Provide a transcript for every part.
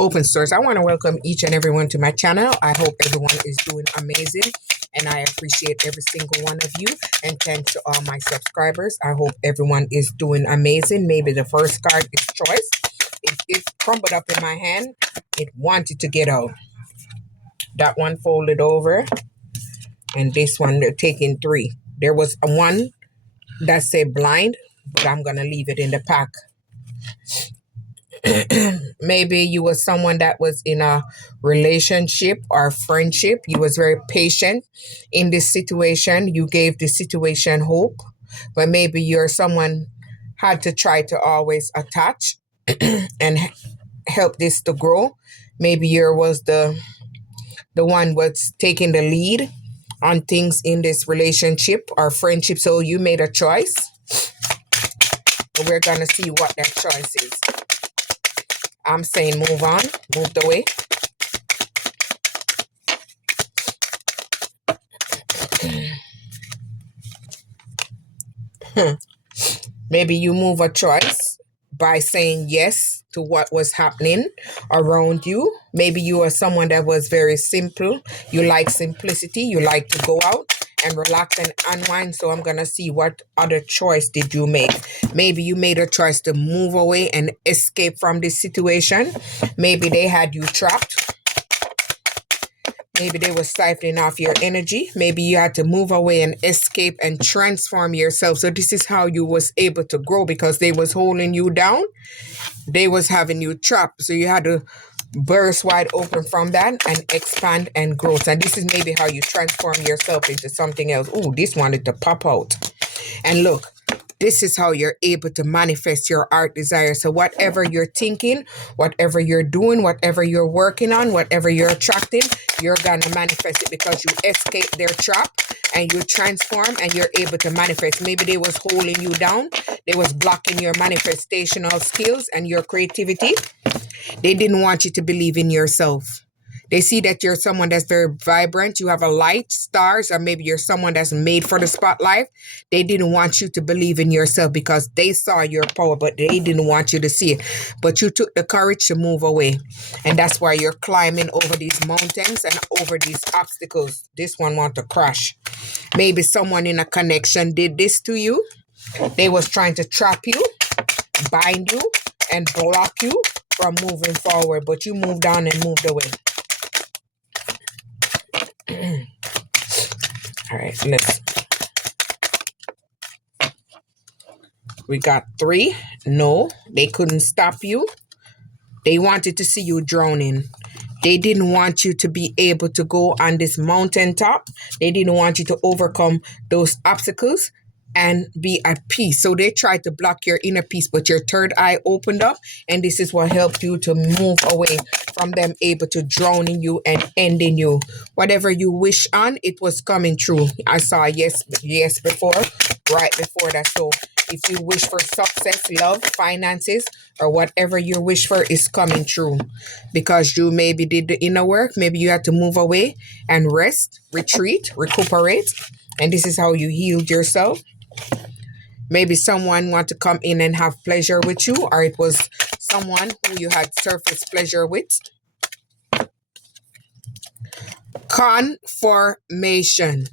open source. I want to welcome each and everyone to my channel. I hope everyone is doing amazing, and I appreciate every single one of you. And thanks to all my subscribers. I hope everyone is doing amazing. Maybe the first card is choice. It crumbled up in my hand. It wanted to get out. That one folded over, and this one they're taking 3. There was a one that said blind, but I'm gonna leave it in the pack. Maybe you were someone that was in a relationship or friendship. You was very patient in this situation. You gave the situation hope, but maybe you're someone had to try to always attach and help this to grow. Maybe you was the one was taking the lead on things in this relationship or friendship. So you made a choice. We're gonna see what that choice is. I'm saying move on, move away. Maybe you move a choice by saying yes to what was happening around you. Maybe you are someone that was very simple. You like simplicity. You like to go out and relax and unwind. So I'm going to see what other choice did you make. Maybe you made a choice to move away and escape from this situation. Maybe they had you trapped. Maybe they were siphoning off your energy. Maybe you had to move away and escape and transform yourself. So this is how you was able to grow, because they was holding you down. They was having you trapped. So you had to burst wide open from that and expand and grow. And this is maybe how you transform yourself into something else. Oh, this wanted to pop out. And look, this is how you're able to manifest your art desire. So whatever you're thinking, whatever you're doing, whatever you're working on, whatever you're attracting, you're going to manifest it, because you escape their trap and you transform and you're able to manifest. Maybe they was holding you down. They was blocking your manifestational skills and your creativity. They didn't want you to believe in yourself. They see that you're someone that's very vibrant. You have a light, stars, or maybe you're someone that's made for the spotlight. They didn't want you to believe in yourself because they saw your power, but they didn't want you to see it. But you took the courage to move away. And that's why you're climbing over these mountains and over these obstacles. This one want to crash. Maybe someone in a connection did this to you. They was trying to trap you, bind you, and block you from moving forward. But you moved on and moved away. All right, we got 3. No, they couldn't stop you. They wanted to see you drowning. They didn't want you to be able to go on this mountaintop. They didn't want you to overcome those obstacles and be at peace. So they tried to block your inner peace, but your third eye opened up, and this is what helped you to move away from them, able to drown in you and end in you. Whatever you wish on, it was coming true. I saw yes before, right before that. So if you wish for success, love, finances, or whatever you wish for is coming true, because you maybe did the inner work. Maybe you had to move away and rest, retreat, recuperate. And this is how you healed yourself. Maybe someone want to come in and have pleasure with you, or it was someone who you had surface pleasure with. Confirmation.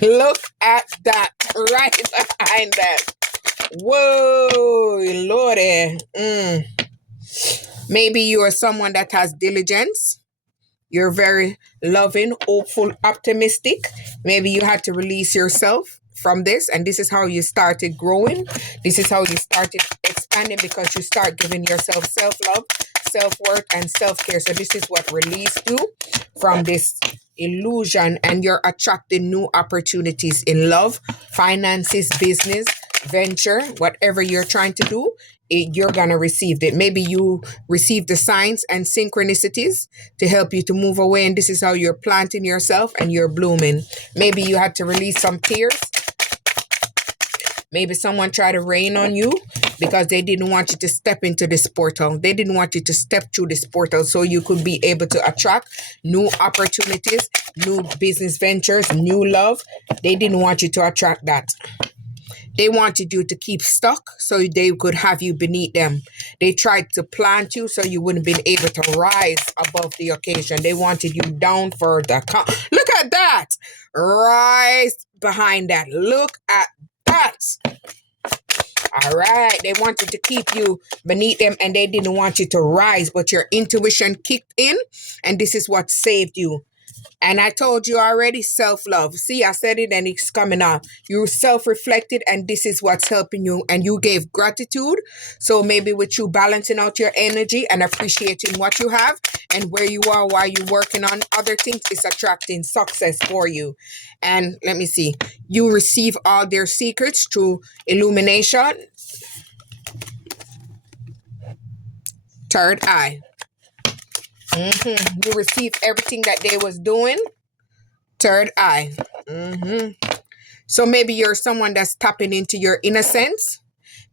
Look at that right behind that. Whoa, Lordy. Maybe you are someone that has diligence. You're very loving, hopeful, optimistic. Maybe you had to release yourself from this, and this is how you started growing. This is how you started expanding, because you start giving yourself self-love, self-worth, and self-care. So this is what released you from this illusion, and you're attracting new opportunities in love, finances, business, venture, whatever you're trying to do. You're going to receive it. Maybe you receive the signs and synchronicities to help you to move away, and this is how you're planting yourself and you're blooming. Maybe you had to release some tears. Maybe someone tried to rain on you because they didn't want you to step into this portal. They didn't want you to step through this portal so you could be able to attract new opportunities, new business ventures, new love. They didn't want you to attract that. They wanted you to keep stuck so they could have you beneath them. They tried to plant you so you wouldn't be able to rise above the occasion. They wanted you down further. Look at that. Rise behind that. Look at that. All right. They wanted to keep you beneath them and they didn't want you to rise, but your intuition kicked in and this is what saved you. And I told you already, self-love. See, I said it and it's coming out. You self-reflected and this is what's helping you. And you gave gratitude. So maybe with you balancing out your energy and appreciating what you have and where you are while you're working on other things, it's attracting success for you. And let me see. You receive all their secrets through illumination. Third eye. You receive everything that they was doing. Third eye. So maybe you're someone that's tapping into your innocence.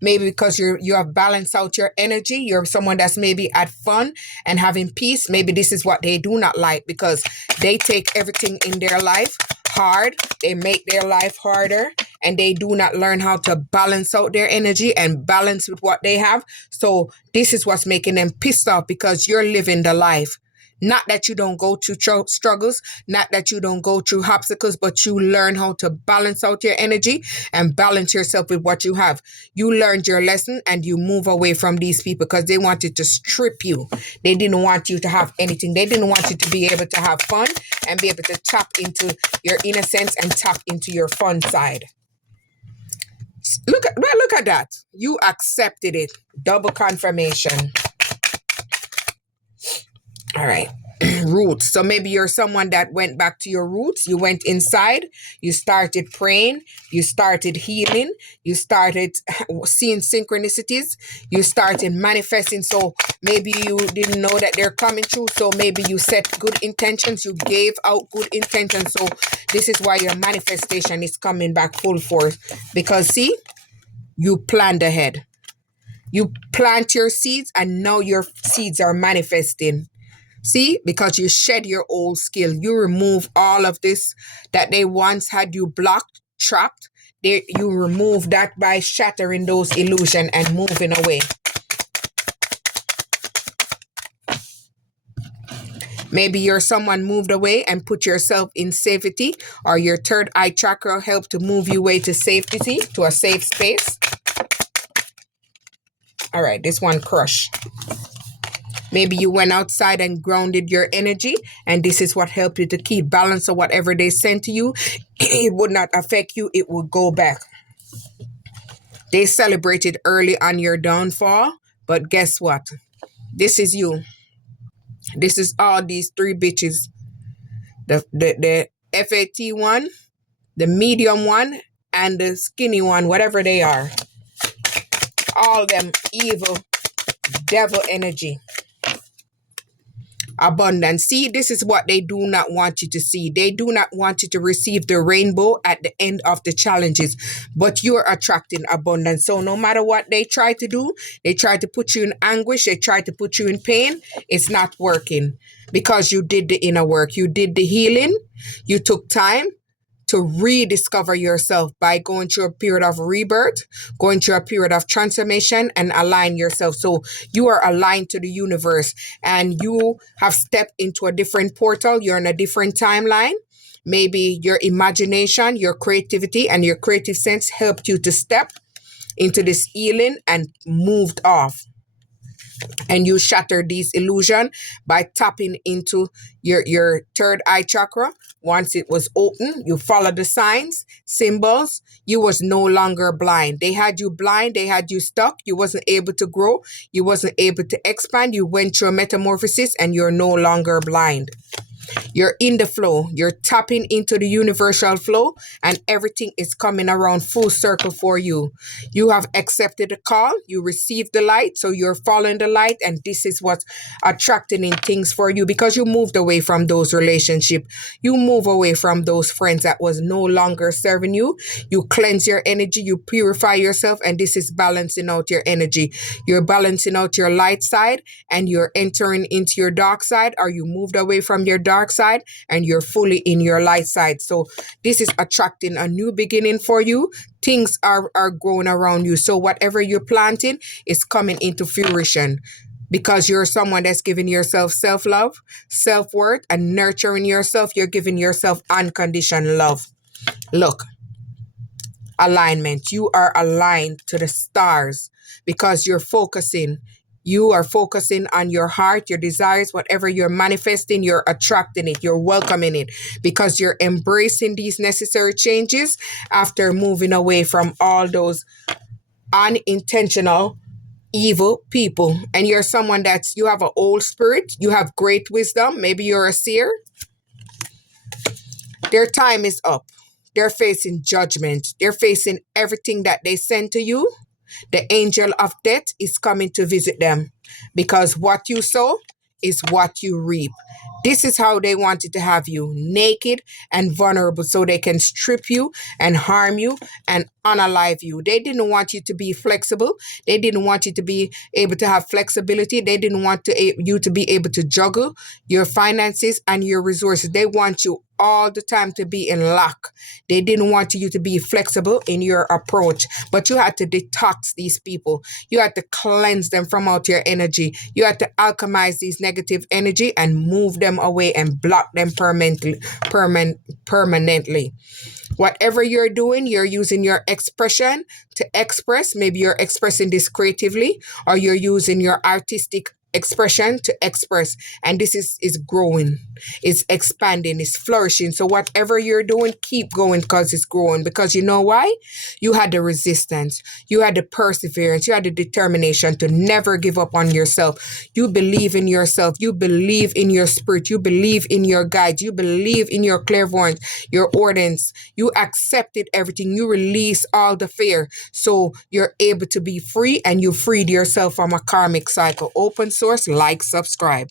Maybe because you have balanced out your energy. You're someone that's maybe at fun and having peace. Maybe this is what they do not like because they take everything in their life hard. They make their life harder and they do not learn how to balance out their energy and balance with what they have. So this is what's making them pissed off because you're living the life. Not that you don't go through struggles, not that you don't go through obstacles, but you learn how to balance out your energy and balance yourself with what you have. You learned your lesson and you move away from these people because they wanted to strip you. They didn't want you to have anything. They didn't want you to be able to have fun and be able to tap into your innocence and tap into your fun side. Look at that. You accepted it. Double confirmation. All right. Roots. So maybe you're someone that went back to your roots. You went inside. You started praying. You started healing. You started seeing synchronicities. You started manifesting. So maybe you didn't know that they're coming true. So maybe you set good intentions. You gave out good intentions. So this is why your manifestation is coming back full force. Because see, you planned ahead. You plant your seeds and now your seeds are manifesting. See, because you shed your old skill, you remove all of this that they once had you blocked, trapped. You remove that by shattering those illusions and moving away. Maybe you're someone moved away and put yourself in safety, or your third eye chakra helped to move you away to safety, to a safe space. All right, this one crush. Maybe you went outside and grounded your energy, and this is what helped you to keep balance of whatever they sent to you. It would not affect you. It would go back. They celebrated early on your downfall, but guess what? This is you. This is all these three bitches. The FAT one, the medium one, and the skinny one, whatever they are. All them evil devil energy. Abundance. See, this is what they do not want you to see. They do not want you to receive the rainbow at the end of the challenges, but you're attracting abundance. So no matter what they try to do, they try to put you in anguish, they try to put you in pain, it's not working because you did the inner work. You did the healing. You took time to rediscover yourself by going through a period of rebirth, going through a period of transformation and align yourself. So you are aligned to the universe and you have stepped into a different portal. You're in a different timeline. Maybe your imagination, your creativity and your creative sense helped you to step into this healing and moved off. And you shattered these illusion by tapping into your third eye chakra. Once it was open, you followed the signs, symbols. You was no longer blind. They had you blind. They had you stuck. You wasn't able to grow. You wasn't able to expand. You went through a metamorphosis and you're no longer blind. You're in the flow. You're tapping into the universal flow and everything is coming around full circle for you. You have accepted the call. You received the light. So you're following the light and this is what's attracting in things for you because you moved away from those relationships. You move away from those friends that was no longer serving you. You cleanse your energy. You purify yourself and this is balancing out your energy. You're balancing out your light side and you're entering into your dark side or you moved away from your dark dark side and you're fully in your light side. So this is attracting a new beginning for you. Things are growing around you. So whatever you're planting is coming into fruition, because you're someone that's giving yourself self-love, self-worth, and nurturing yourself. You're giving yourself unconditional love. Look, alignment. You are aligned to the stars because you're focusing. You are focusing on your heart, your desires, whatever you're manifesting, you're attracting it, you're welcoming it, because you're embracing these necessary changes after moving away from all those unintentional evil people. And you're someone you have an old spirit, you have great wisdom, maybe you're a seer. Their time is up. They're facing judgment. They're facing everything that they send to you. The angel of death is coming to visit them, because what you sow is what you reap. This is how they wanted to have you, naked and vulnerable, so they can strip you and harm you and unalive you. They didn't want you to be flexible. They didn't want you to be able to have flexibility. They didn't want you to be able to juggle your finances and your resources. They want you all the time to be in lack. They didn't want you to be flexible in your approach, but you had to detox these people. You had to cleanse them from out your energy. You had to alchemize these negative energy and move them away and block them permanently. Whatever you're doing, you're using your expression to express. Maybe you're expressing this creatively, or you're using your artistic expression to express, and this is growing, it's expanding, it's flourishing. So whatever you're doing, keep going, because it's growing. Because you know why? You had the resistance, you had the perseverance, you had the determination to never give up on yourself. You believe in yourself, you believe in your spirit, you believe in your guides, you believe in your clairvoyance, your ordinance. You accepted everything, you release all the fear, so you're able to be free, and you freed yourself from a karmic cycle. Open source, like, subscribe.